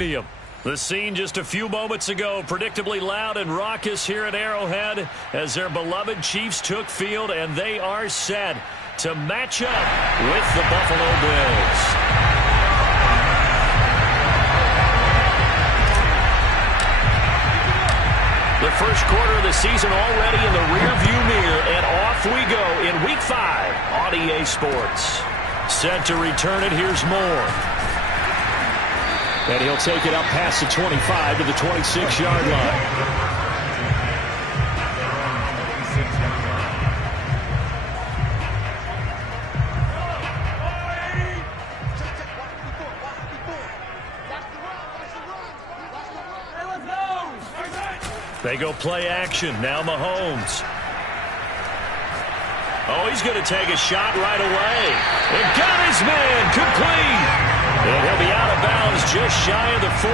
The scene just a few moments ago, predictably loud and raucous here at Arrowhead as their beloved Chiefs took field, and they are set to match up with the Buffalo Bills. The first quarter of the season already in the rearview mirror, and off we go in Week 5 on EA Sports. Set to return it, here's Moore. And he'll take it up past the 25 to the 26-yard line. They go play action. Now Mahomes. Oh, he's going to take a shot right away. And got his man complete. And he'll be out of bounds just shy of the 40.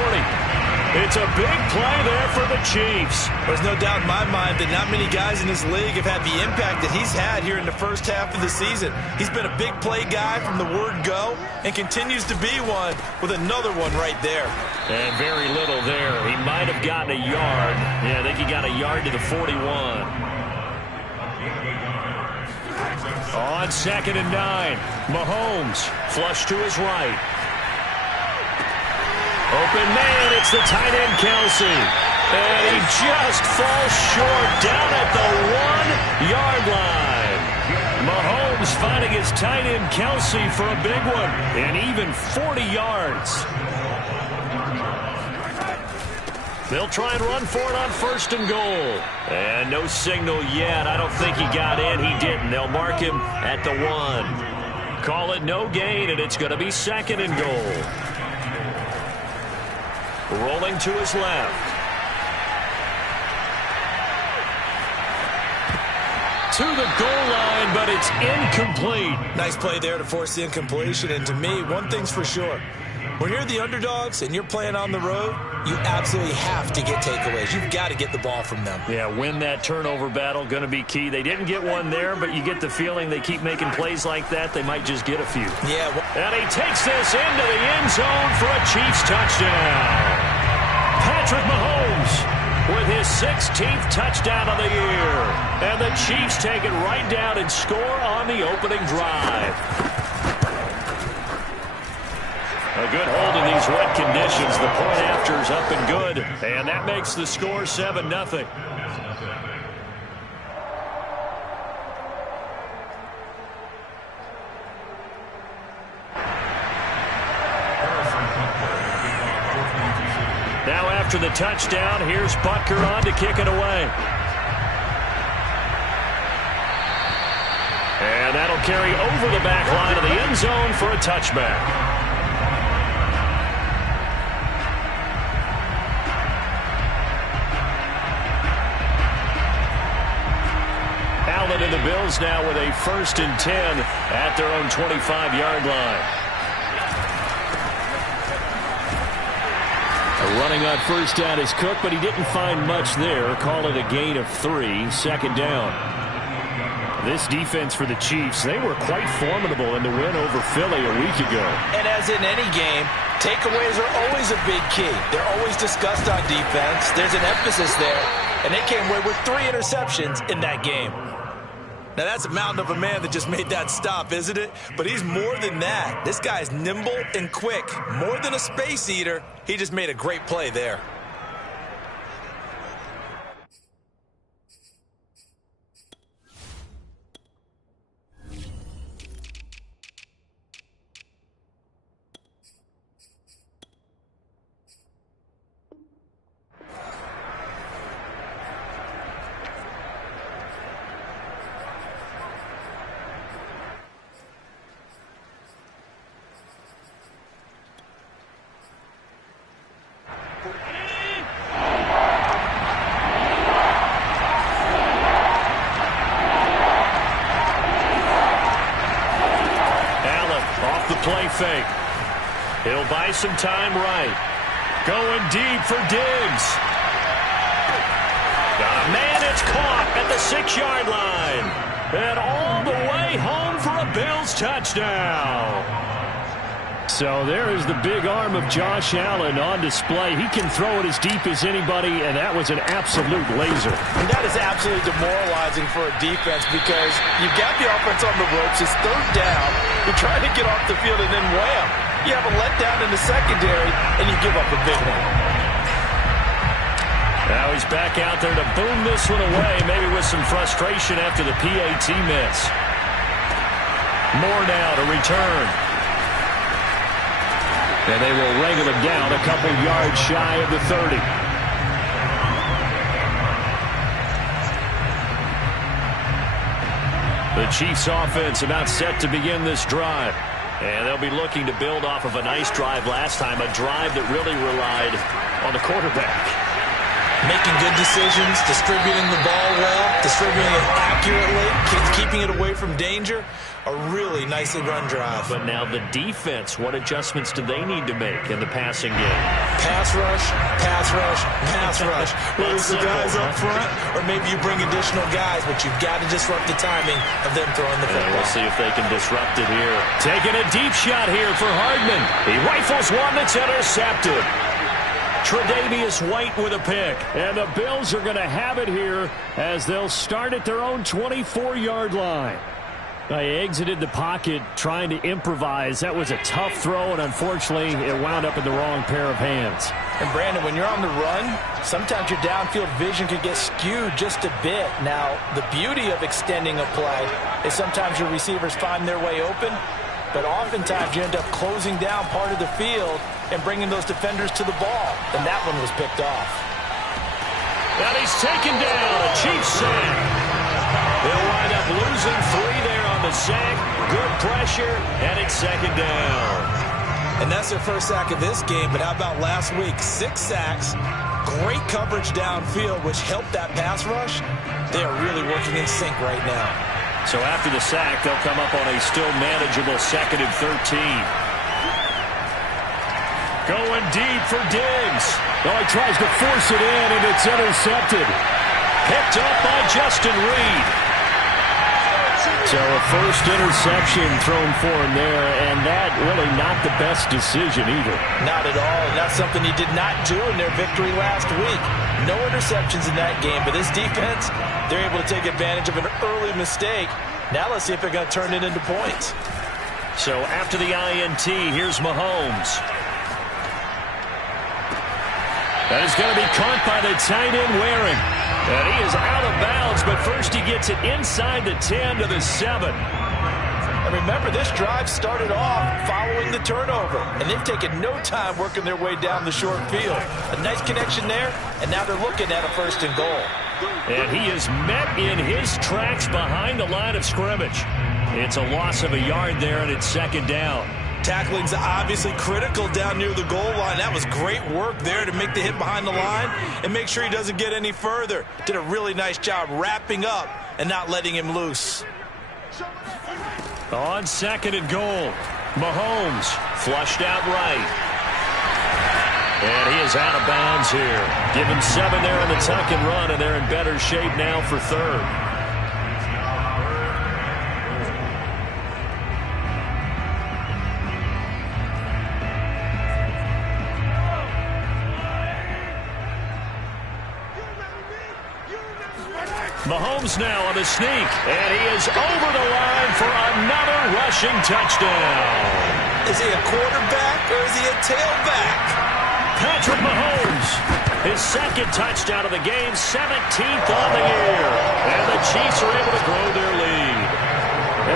It's a big play there for the Chiefs. There's no doubt in my mind that not many guys in this league have had the impact that he's had here in the first half of the season. He's been a big play guy from the word go and continues to be one with another one right there. And very little there. He might have gotten a yard. Yeah, I think he got a yard to the 41. On 2nd and 9, Mahomes flush to his right. Open man, it's the tight end Kelsey. And he just falls short down at the 1-yard line. Mahomes finding his tight end Kelsey for a big one. And even 40 yards. They'll try and run for it on 1st and goal. And no signal yet. I don't think he got in. He didn't. They'll mark him at the 1. Call it no gain, and it's going to be 2nd and goal. Rolling to his left. To the goal line, but it's incomplete. Nice play there to force the incompletion. And to me, one thing's for sure. When you're the underdogs and you're playing on the road, you absolutely have to get takeaways. You've got to get the ball from them. Yeah, win that turnover battle, going to be key. They didn't get one there, but you get the feeling they keep making plays like that, they might just get a few. Yeah. And he takes this into the end zone for a Chiefs touchdown. Patrick Mahomes with his 16th touchdown of the year. And the Chiefs take it right down and score on the opening drive. A good hold in these wet conditions. The point after is up and good. And that makes the score 7-0. Now after the touchdown, here's Butker on to kick it away. And that'll carry over the back line of the end zone for a touchback. And the Bills now with a 1st and 10 at their own 25-yard line. Running on 1st down is Cook, but he didn't find much there. Call it a gain of 3, 2nd down. This defense for the Chiefs, they were quite formidable in the win over Philly a week ago. And as in any game, takeaways are always a big key. They're always discussed on defense. There's an emphasis there, and they came away with 3 interceptions in that game. Now, that's a mountain of a man that just made that stop, isn't it? But he's more than that. This guy's nimble and quick. More than a space eater, he just made a great play there. Play fake. He'll buy some time right. Going deep for Diggs. Got a man, it's caught at the 6-yard line. And all the way home for a Bills touchdown. So there is the big arm of Josh Allen on display. He can throw it as deep as anybody, and that was an absolute laser. And that is absolutely demoralizing for a defense because you've got the offense on the ropes. It's third down. You're trying to get off the field, and then wham, you have a letdown in the secondary, and you give up a big one. Now he's back out there to boom this one away, maybe with some frustration after the PAT miss. Moore now to return. And they will wrangle him down a couple yards shy of the 30. The Chiefs offense about set to begin this drive. And they'll be looking to build off of a nice drive last time, a drive that really relied on the quarterback. Making good decisions, distributing the ball well, distributing it accurately, keeping it away from danger. A really nicely run drive. But now the defense, what adjustments do they need to make in the passing game? Pass rush, pass rush, pass rush. Whether it's the guys up front or maybe you bring additional guys, but you've got to disrupt the timing of them throwing the football. We'll see if they can disrupt it here. Taking a deep shot here for Hardman. He rifles one that's intercepted. Tre'Davious White with a pick. And the Bills are going to have it here as they'll start at their own 24-yard line. They exited the pocket trying to improvise. That was a tough throw, and unfortunately, it wound up in the wrong pair of hands. And, Brandon, when you're on the run, sometimes your downfield vision could get skewed just a bit. Now, the beauty of extending a play is sometimes your receivers find their way open, but oftentimes you end up closing down part of the field and bringing those defenders to the ball, and that one was picked off. Now he's taken down, a Chiefs sack. They'll wind up losing 3 there on the sack. Good pressure, and it's second down. And that's their first sack of this game, but how about last week? 6 sacks, great coverage downfield, which helped that pass rush. They are really working in sync right now. So after the sack, they'll come up on a still manageable 2nd and 13. Going deep for Diggs. Oh, he tries to force it in, and it's intercepted. Picked up by Justin Reed. So a first interception thrown for him there, and that really not the best decision either. Not at all, and that's something he did not do in their victory last week. No interceptions in that game, but this defense, they're able to take advantage of an early mistake. Now let's see if they're going to turn it into points. So after the INT, here's Mahomes. That is going to be caught by the tight end Waring. And he is out of bounds, but first he gets it inside the 10 to the 7. And remember, this drive started off following the turnover, and they've taken no time working their way down the short field. A nice connection there, and now they're looking at a 1st and goal. And he is met in his tracks behind the line of scrimmage. It's a loss of a yard there, and it's 2nd down. Tackling's obviously critical down near the goal line. That was great work there to make the hit behind the line and make sure he doesn't get any further. Did a really nice job wrapping up and not letting him loose. On 2nd and goal, Mahomes flushed out right. And he is out of bounds here. Give him 7 there on the tuck and run, and they're in better shape now for 3rd. Mahomes now on the sneak, and he is over the line for another rushing touchdown. Is he a quarterback or is he a tailback? Patrick Mahomes, his 2nd touchdown of the game, 17th on the year. And the Chiefs are able to grow their lead.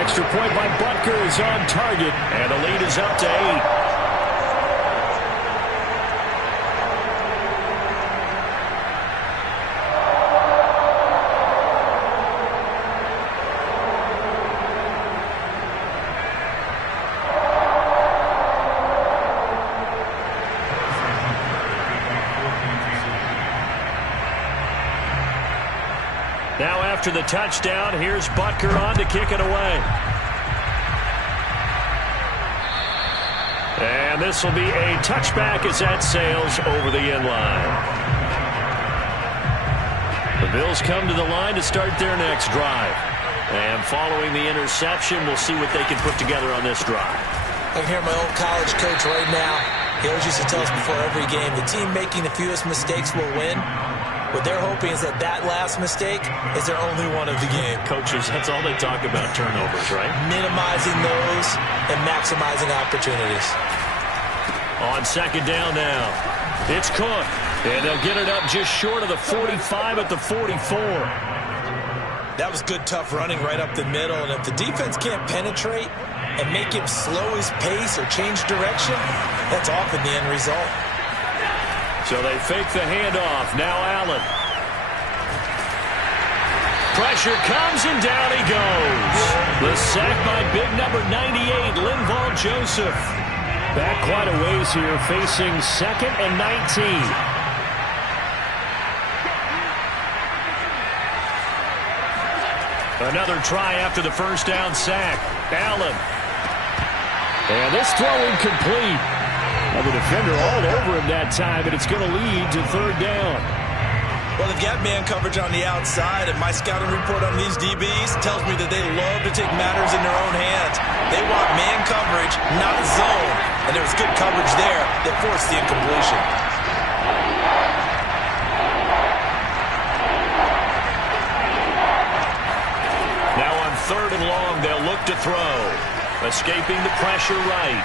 Extra point by Butker is on target, and the lead is up to 8. Now after the touchdown, here's Butker on to kick it away. And this will be a touchback as that sails over the end line. The Bills come to the line to start their next drive. And following the interception, we'll see what they can put together on this drive. I can hear my old college coach right now. He always used to tell us before every game, the team making the fewest mistakes will win. What they're hoping is that last mistake is their only one of the game. Coaches, that's all they talk about, turnovers, right? Minimizing those and maximizing opportunities. On second down now, it's Cook. And they'll get it up just short of the 45 at the 44. That was good, tough running right up the middle. And if the defense can't penetrate and make him slow his pace or change direction, that's often the end result. So they fake the handoff. Now Allen. Pressure comes, and down he goes. The sack by big number 98, Linval Joseph. Back quite a ways here, facing 2nd and 19. Another try after the first down sack. Allen. And this throw incomplete. Now the defender all over him that time, and it's going to lead to 3rd down. Well, they've got man coverage on the outside, and my scouting report on these DBs tells me that they love to take matters in their own hands. They want man coverage, not a zone. And there was good coverage there that forced the incompletion. Now on 3rd and long, they'll look to throw. Escaping the pressure right.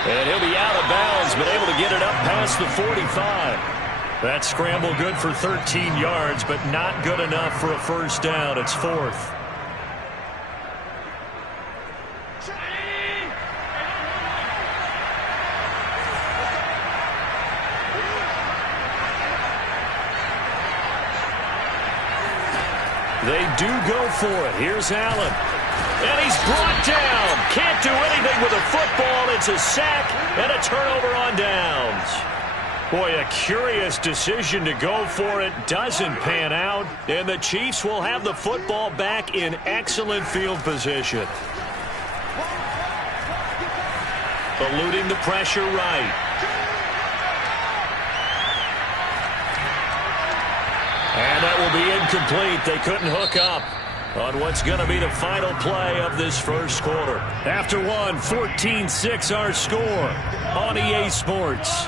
And he'll be out of bounds, but able to get it up past the 45. That scramble good for 13 yards, but not good enough for a first down. It's 4th. They do go for it. Here's Allen. And he's brought down. Can't do anything with a football. It's a sack and a turnover on downs. Boy, a curious decision to go for it. Doesn't pan out. And the Chiefs will have the football back in excellent field position. Eluding the pressure right. And that will be incomplete. They couldn't hook up on what's going to be the final play of this first quarter. After one, 14-6 our score on EA Sports.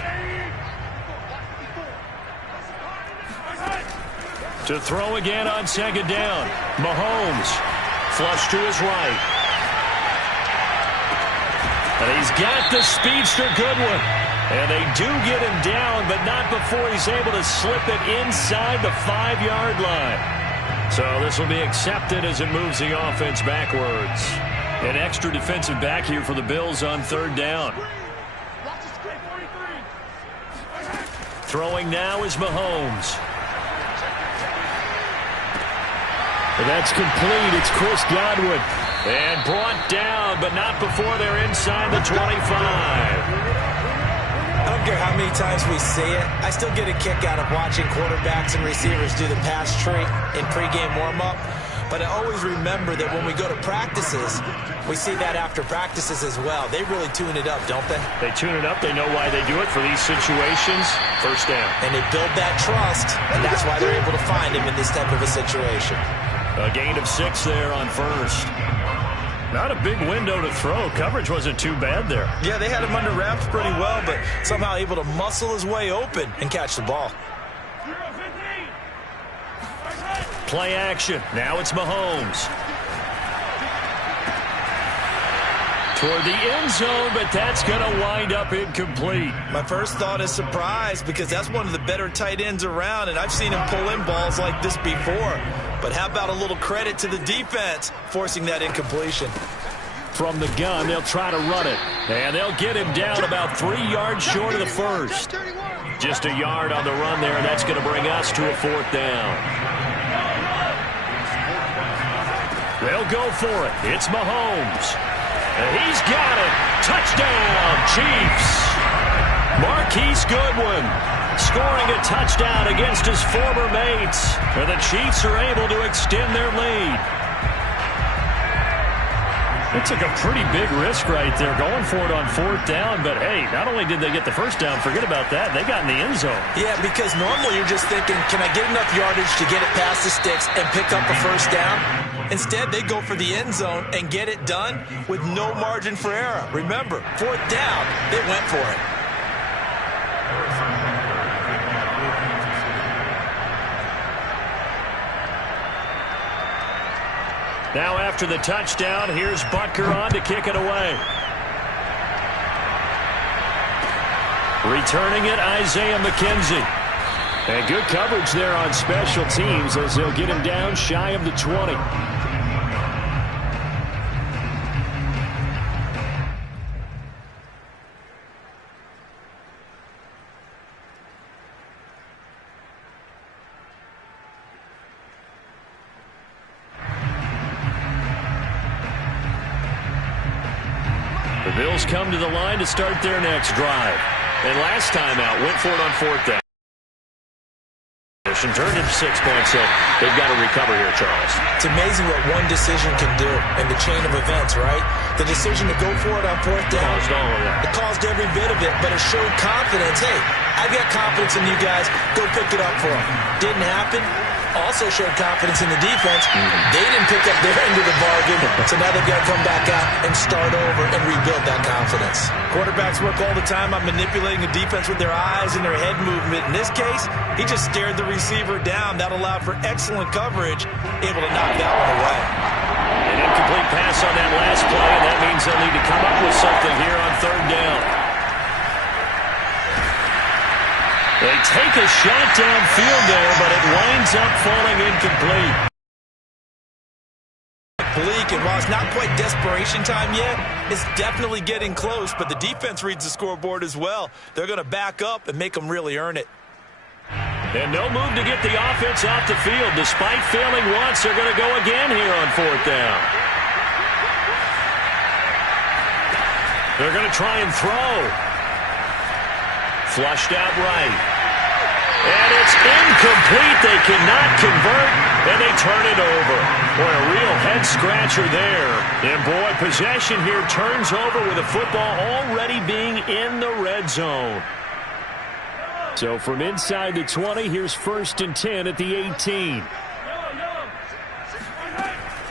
To throw again on second down. Mahomes, flush to his right. And he's got the speedster Goodwin. And they do get him down, but not before he's able to slip it inside the 5-yard line. So this will be accepted as it moves the offense backwards. An extra defensive back here for the Bills on 3rd down. Throwing now is Mahomes. And that's complete. It's Chris Godwin. And brought down, but not before they're inside the 25. I don't care how many times we say it, I still get a kick out of watching quarterbacks and receivers do the pass tree in pregame warm-up. But I always remember that when we go to practices, we see that after practices as well. They really tune it up, don't they? They tune it up. They know why they do it for these situations. First down. And they build that trust, and that's why they're able to find him in this type of a situation. A gain of 6 there on first. Not a big window to throw. Coverage wasn't too bad there. Yeah, they had him under wraps pretty well, but somehow able to muscle his way open and catch the ball. Play action. Now it's Mahomes. Toward the end zone, but that's going to wind up incomplete. My first thought is surprise because that's one of the better tight ends around, and I've seen him pull in balls like this before. But how about a little credit to the defense forcing that incompletion? From the gun, they'll try to run it. And they'll get him down about 3 yards short of the first. Just a yard on the run there, and that's going to bring us to a 4th down. They'll go for it. It's Mahomes. And he's got it. Touchdown, Chiefs. Marquise Goodwin scoring a touchdown against his former mates. And the Chiefs are able to extend their lead. They took a pretty big risk right there going for it on 4th down. But, hey, not only did they get the first down, forget about that, they got in the end zone. Yeah, because normally you're just thinking, can I get enough yardage to get it past the sticks and pick up a first down? Instead, they go for the end zone and get it done with no margin for error. Remember, 4th down, they went for it. Now after the touchdown, here's Butker on to kick it away. Returning it, Isaiah McKenzie. And good coverage there on special teams as they'll get him down shy of the 20. The Bills come to the line to start their next drive. And last time out, went for it on 4th down. Turned into 6 points, so they've got to recover here, Charles. It's amazing what one decision can do in the chain of events, right? The decision to go for it on 4th down. Caused all of that. It caused every bit of it, but it showed confidence. Hey, I've got confidence in you guys. Go pick it up for them. Didn't happen. Also showed confidence in the defense. They didn't pick up their end of the bargain, so now they've got to come back out and start over and rebuild that confidence. Quarterbacks work all the time on manipulating the defense with their eyes and their head movement. In this case, he just stared the receiver down. That allowed for excellent coverage, able to knock that one away. An incomplete pass on that last play, and that means they'll need to come up with something here on 3rd down. They take a shot downfield there, but it winds up falling incomplete. Bleak, and while it's not quite desperation time yet, it's definitely getting close, but the defense reads the scoreboard as well. They're going to back up and make them really earn it. And no move to get the offense off the field. Despite failing once, they're going to go again here on 4th down. They're going to try and throw. Flushed out right. And it's incomplete. They cannot convert, and they turn it over. Boy, a real head-scratcher there. And, boy, possession here turns over with the football already being in the red zone. So from inside the 20, here's 1st and 10 at the 18.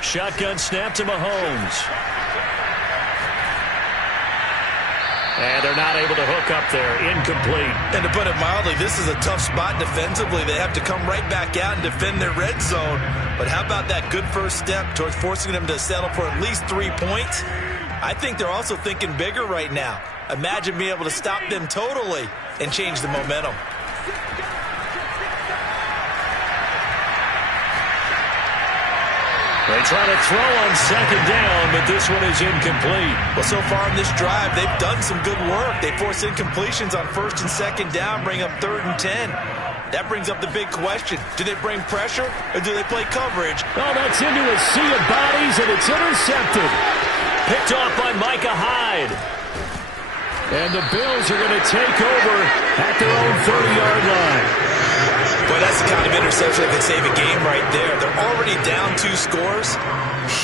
Shotgun snap to Mahomes. And they're not able to hook up there. Incomplete. And to put it mildly, this is a tough spot defensively. They have to come right back out and defend their red zone. But how about that good first step towards forcing them to settle for at least 3 points? I think they're also thinking bigger right now. Imagine being able to stop them totally and change the momentum. They try to throw on 2nd down, but this one is incomplete. Well, so far in this drive, they've done some good work. They force incompletions on 1st and 2nd down, bring up 3rd and 10. That brings up the big question. Do they bring pressure or do they play coverage? Oh, that's into a sea of bodies, and it's intercepted. Picked off by Micah Hyde. And the Bills are going to take over at their own 30-yard line. Boy, that's the kind of interception that could save a game right there. They're already down 2 scores.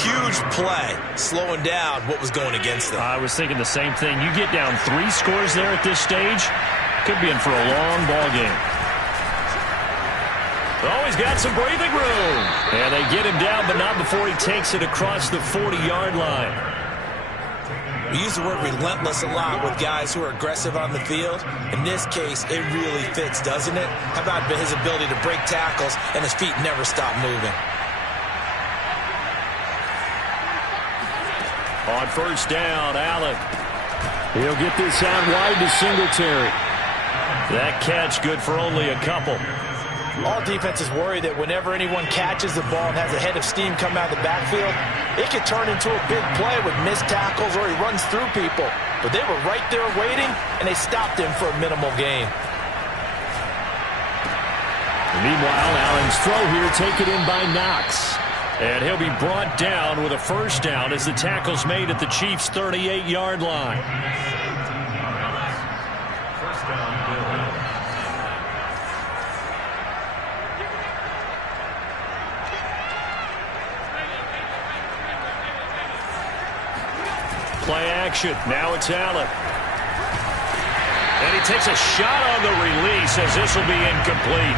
Huge play, slowing down what was going against them. I was thinking the same thing. You get down 3 scores there at this stage, could be in for a long ball game. Oh, he's got some breathing room. And they get him down, but not before he takes it across the 40-yard line. We use the word relentless a lot with guys who are aggressive on the field. In this case, it really fits, doesn't it? How about his ability to break tackles and his feet never stop moving? On 1st down, Allen. He'll get this out wide to Singletary. That catch good for only a couple. All defenses worry that whenever anyone catches the ball and has a head of steam come out of the backfield, it could turn into a big play with missed tackles or he runs through people. But they were right there waiting, and they stopped him for a minimal gain. Meanwhile, Allen's throw here taken in by Knox. And he'll be brought down with a 1st down as the tackle's made at the Chiefs' 38-yard line. Play action. Now it's Allen. And he takes a shot on the release. says this will be incomplete.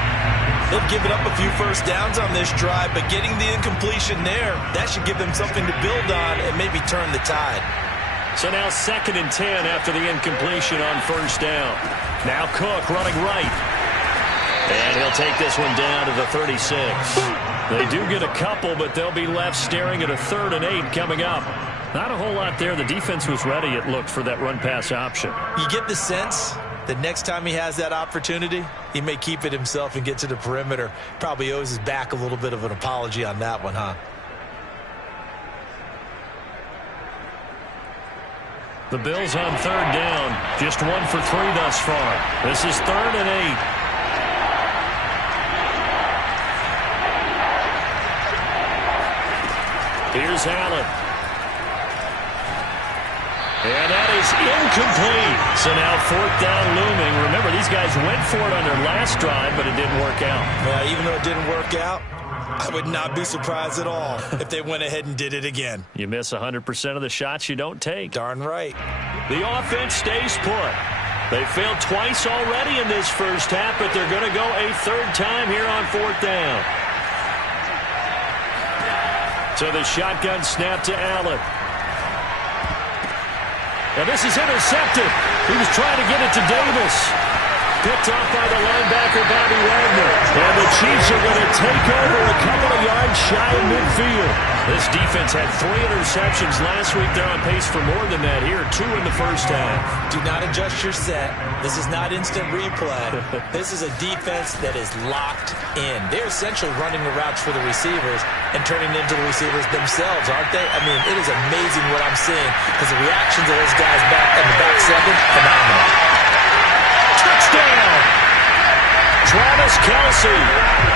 They've given up a few first downs on this drive, but getting the incompletion there, that should give them something to build on and maybe turn the tide. So now 2nd and 10 after the incompletion on first down. Now Cook running right. And he'll take this one down to the 36. They do get a couple, but they'll be left staring at a 3rd and 8 coming up. Not a whole lot there. The defense was ready, it looked, for that run-pass option. You get the sense that next time he has that opportunity, he may keep it himself and get to the perimeter. Probably owes his back a little bit of an apology on that one, huh? The Bills on 3rd down. Just 1 for 3 thus far. This is 3rd and 8. Here's Allen. And that is incomplete. So now 4th down looming. Remember, these guys went for it on their last drive, but it didn't work out. Yeah, even though it didn't work out, I would not be surprised at all if they went ahead and did it again. You miss 100% of the shots you don't take. Darn right. The offense stays put. They failed twice already in this first half, but they're going to go a 3rd time here on 4th down. So the shotgun snap to Allen. And this is intercepted. He was trying to get it to Davis. Picked off by the linebacker, Bobby Wagner. And the Chiefs are going to take over a couple of yards shy of midfield. This defense had 3 interceptions last week. They're on pace for more than that here. 2 in the first half. Do not adjust your set. This is not instant replay. This is a defense that is locked in. They're essentially running the routes for the receivers and turning them into the receivers themselves, aren't they? I mean, it is amazing what I'm seeing because the reactions of those guys back in the back 7, phenomenal. Touchdown! Travis Kelce,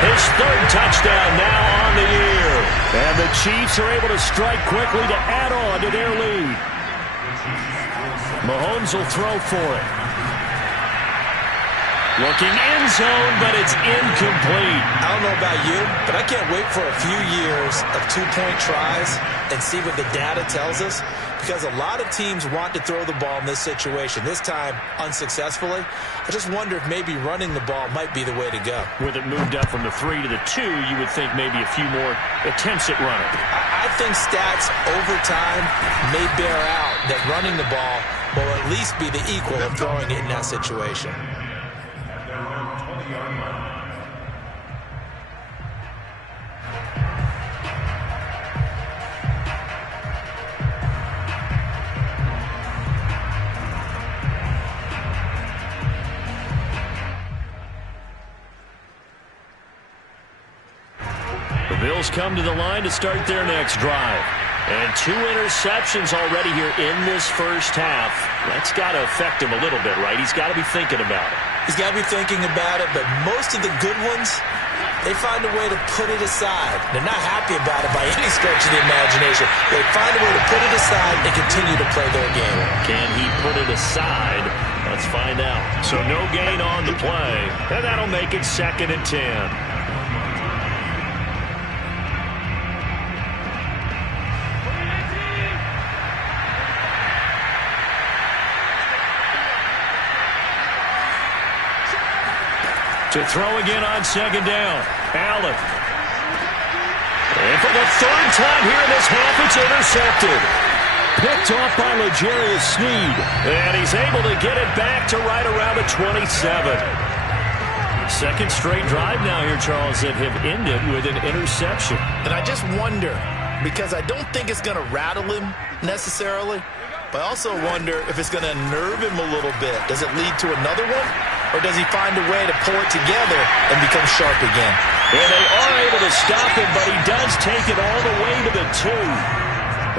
his 3rd touchdown now on the year. And the Chiefs are able to strike quickly to add on to their lead. Mahomes will throw for it. Looking end zone, but it's incomplete. I don't know about you, but I can't wait for a few years of 2-point tries and see what the data tells us, because a lot of teams want to throw the ball in this situation. This time, unsuccessfully. I just wonder if maybe running the ball might be the way to go. With it moved up from the 3 to the 2, you would think maybe a few more attempts at running. I think stats over time may bear out that running the ball will at least be the equal of throwing it in that situation. The Bills come to the line to start their next drive. And 2 interceptions already here in this first half. That's got to affect him a little bit, right? He's got to be thinking about it. He's got to be thinking about it, but most of the good ones, they find a way to put it aside. They're not happy about it by any stretch of the imagination. They find a way to put it aside and continue to play their game. Can he put it aside? Let's find out. So no gain on the play, and that'll make it 2nd and 10. To throw again on 2nd down. Allen. And for the 3rd time here in this half, it's intercepted. Picked off by L'Jarius Sneed. And he's able to get it back to right around the 27. 2nd straight drive now here, Charles, that have ended with an interception. And I just wonder, because I don't think it's going to rattle him necessarily, but I also wonder if it's going to nerve him a little bit. Does it lead to another one? Or does he find a way to pull it together and become sharp again? Well, they are able to stop him, but he does take it all the way to the 2.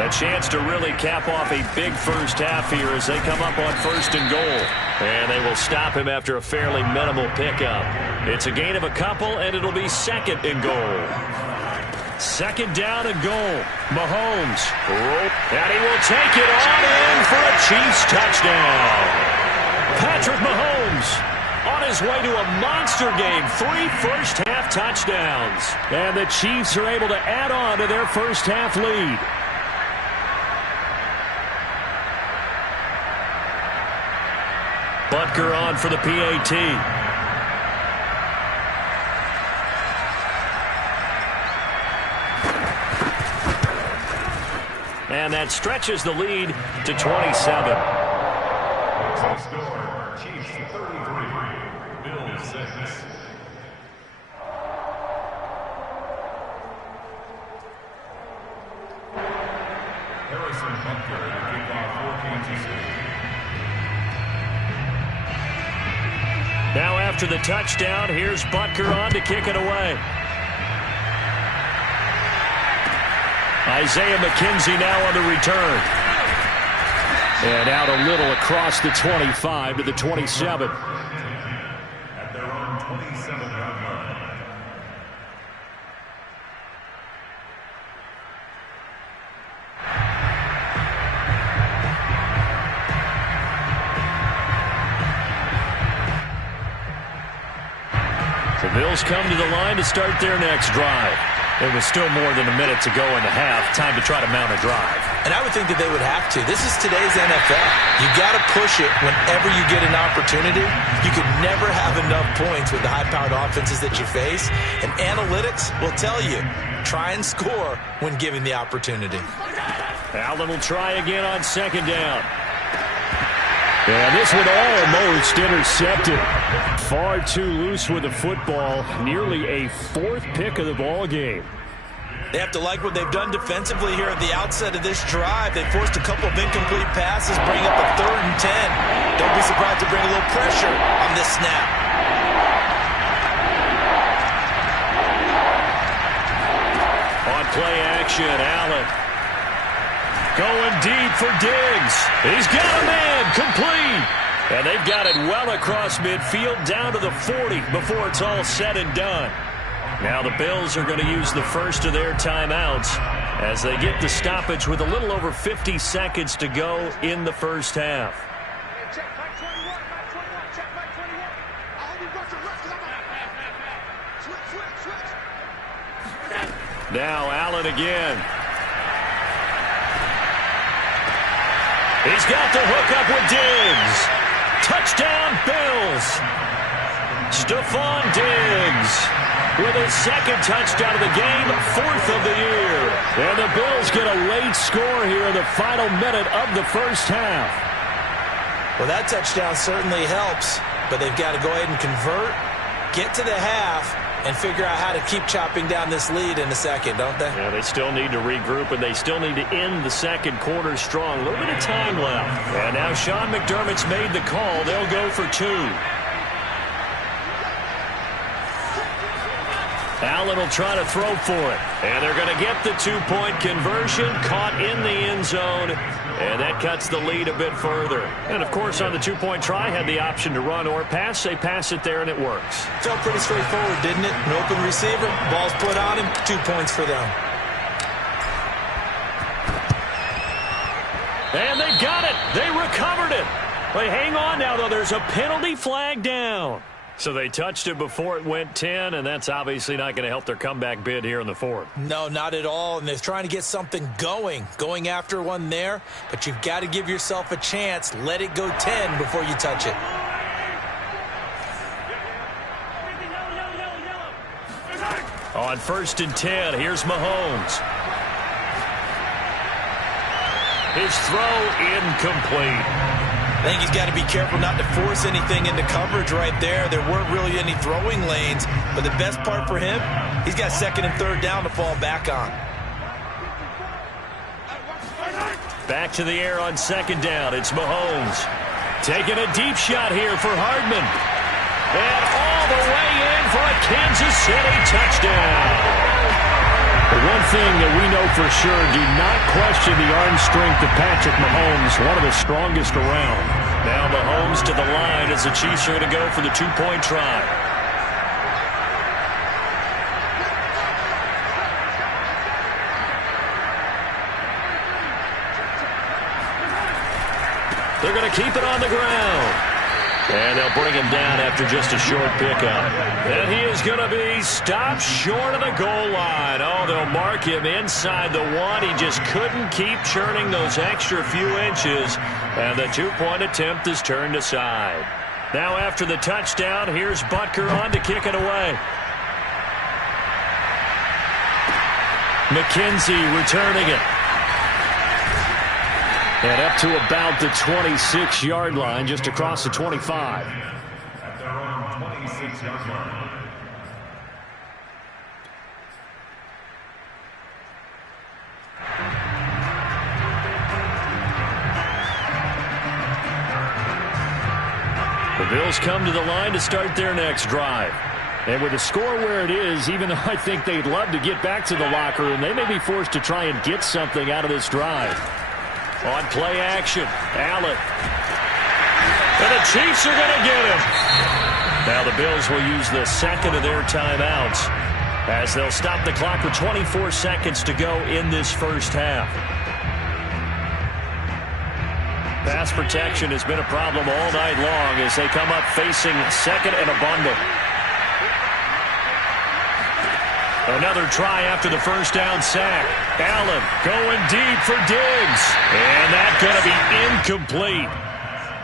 A chance to really cap off a big first half here as they come up on 1st and goal. And they will stop him after a fairly minimal pickup. It's a gain of a couple, and it'll be 2nd and goal. 2nd down and goal. Mahomes. And he will take it on in for a Chiefs touchdown. Patrick Mahomes on his way to a monster game. 3 first-half touchdowns. And the Chiefs are able to add on to their first-half lead. Butker on for the PAT. And that stretches the lead to 27. Chiefs 33, Bills 6. Harrison Butker to kick off for Kansas City. Now after the touchdown, here's Butker on to kick it away. Isaiah McKenzie now on the return. And out a little across the 25 to the 27. At their own 27-yard line. The Bills come to the line to start their next drive. It was still more than a minute to go in the half. Time to try to mount a drive. And I would think that they would have to. This is today's NFL. You got to push it whenever you get an opportunity. You could never have enough points with the high-powered offenses that you face. And analytics will tell you, try and score when given the opportunity. Allen will try again on second down. And this one almost intercepted. Far too loose with the football. Nearly a fourth pick of the ball game. They have to like what they've done defensively here at the outset of this drive. They forced a couple of incomplete passes, bring up a 3rd and 10. Don't be surprised to bring a little pressure on this snap. On play action, Allen. Going deep for Diggs. He's got a man complete. And they've got it well across midfield down to the 40 before it's all said and done. Now the Bills are going to use the first of their timeouts as they get the stoppage with a little over 50 seconds to go in the first half. Now Allen again. He's got the hook up with Diggs. Touchdown, Bills. Stephon Diggs with his second touchdown of the game, 4th of the year. And the Bills get a late score here in the final minute of the first half. Well, that touchdown certainly helps, but they've got to go ahead and convert, get to the half, and figure out how to keep chopping down this lead in the second, don't they? Yeah, they still need to regroup, and they still need to end the second quarter strong. A little bit of time left. And now Sean McDermott's made the call. They'll go for 2. Allen will try to throw for it. And they're going to get the 2-point conversion, caught in the end zone. And that cuts the lead a bit further. And, of course, on the 2-point try, had the option to run or pass. They pass it there, and it works. Felt pretty straightforward, didn't it? An open receiver, ball's put on him, 2 points for them. And they got it. They recovered it. Wait, hang on now, though. There's a penalty flag down. So they touched it before it went 10, and that's obviously not going to help their comeback bid here in the 4th. No, not at all, and they're trying to get something going after one there, but you've got to give yourself a chance. Let it go 10 before you touch it. On 1st and 10, here's Mahomes. His throw incomplete. I think he's got to be careful not to force anything into coverage right there. There weren't really any throwing lanes, but the best part for him, he's got 2nd and 3rd down to fall back on. Back to the air on 2nd down. It's Mahomes. Taking a deep shot here for Hardman. And all the way in for a Kansas City touchdown. One thing that we know for sure, do not question the arm strength of Patrick Mahomes, one of the strongest around. Now Mahomes to the line as the Chiefs are going to go for the 2-point try. They're going to keep it on the ground. And they'll bring him down after just a short pickup. And he is going to be stopped short of the goal line. Oh, they'll mark him inside the 1. He just couldn't keep churning those extra few inches. And the 2-point attempt is turned aside. Now after the touchdown, here's Butker on to kick it away. McKenzie returning it. And up to about the 26-yard line, just across the 25. At their own 26-yard line. The Bills come to the line to start their next drive. And with the score where it is, even though I think they'd love to get back to the locker room, they may be forced to try and get something out of this drive. On play action, Allen. And the Chiefs are going to get him. Now the Bills will use the second of their timeouts as they'll stop the clock with 24 seconds to go in this first half. Pass protection has been a problem all night long as they come up facing second and a bundle. Another try after the first down sack. Allen going deep for Diggs. And that's going to be incomplete.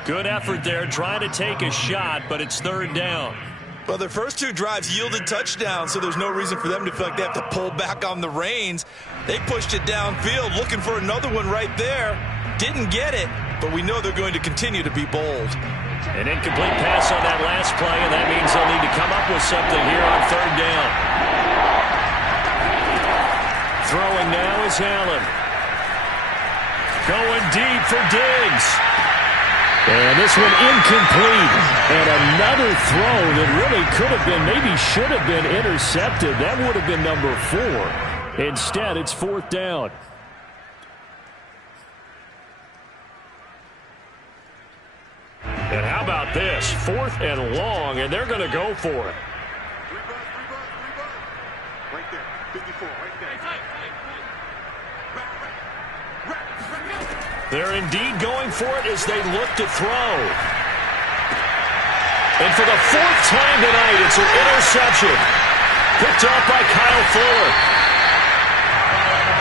Good effort there trying to take a shot, but it's third down. Well, their first two drives yielded touchdowns, so there's no reason for them to feel like they have to pull back on the reins. They pushed it downfield, looking for another one right there. Didn't get it, but we know they're going to continue to be bold. An incomplete pass on that last play, and that means they'll need to come up with something here on third down. Throwing now is Allen. Going deep for Diggs. And this one incomplete. And another throw that really could have been, maybe should have been intercepted. That would have been number 4. Instead, it's fourth down. And how about this? Fourth and long, and they're going to go for it. Right there, 54, right there. They're indeed going for it as they look to throw. And for the fourth time tonight, it's an interception. Picked up by Kyle Fuller.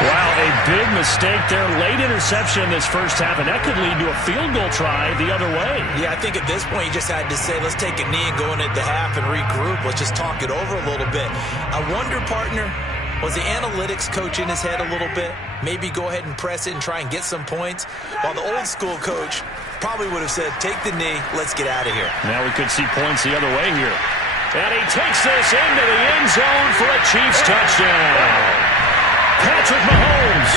Wow, a big mistake there. Late interception in this first half, and that could lead to a field goal try the other way. Yeah, I think at this point you just had to say, let's take a knee and go into the half and regroup. Let's just talk it over a little bit. I wonder, partner, was the analytics coach in his head a little bit? Maybe go ahead and press it and try and get some points? While the old school coach probably would have said, take the knee, let's get out of here. Now we could see points the other way here. And he takes this into the end zone for a Chiefs touchdown. Patrick Mahomes,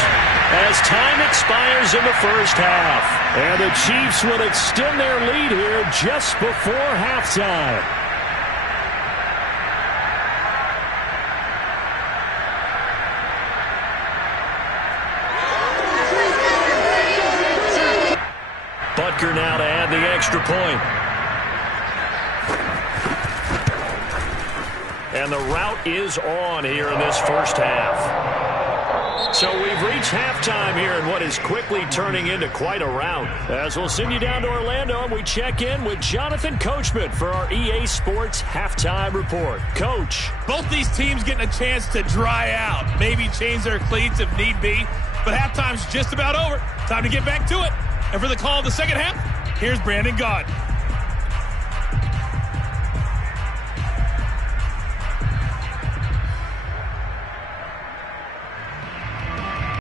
as time expires in the first half. And the Chiefs will extend their lead here just before halftime. Butker now to add the extra point. And the route is on here in this first half. So we've reached halftime here in what is quickly turning into quite a rout. As we'll send you down to Orlando, and we check in with Jonathan Coachman for our EA Sports Halftime Report. Coach. Both these teams getting a chance to dry out, maybe change their cleats if need be, but halftime's just about over. Time to get back to it. And for the call of the second half, here's Brandon Gaudin.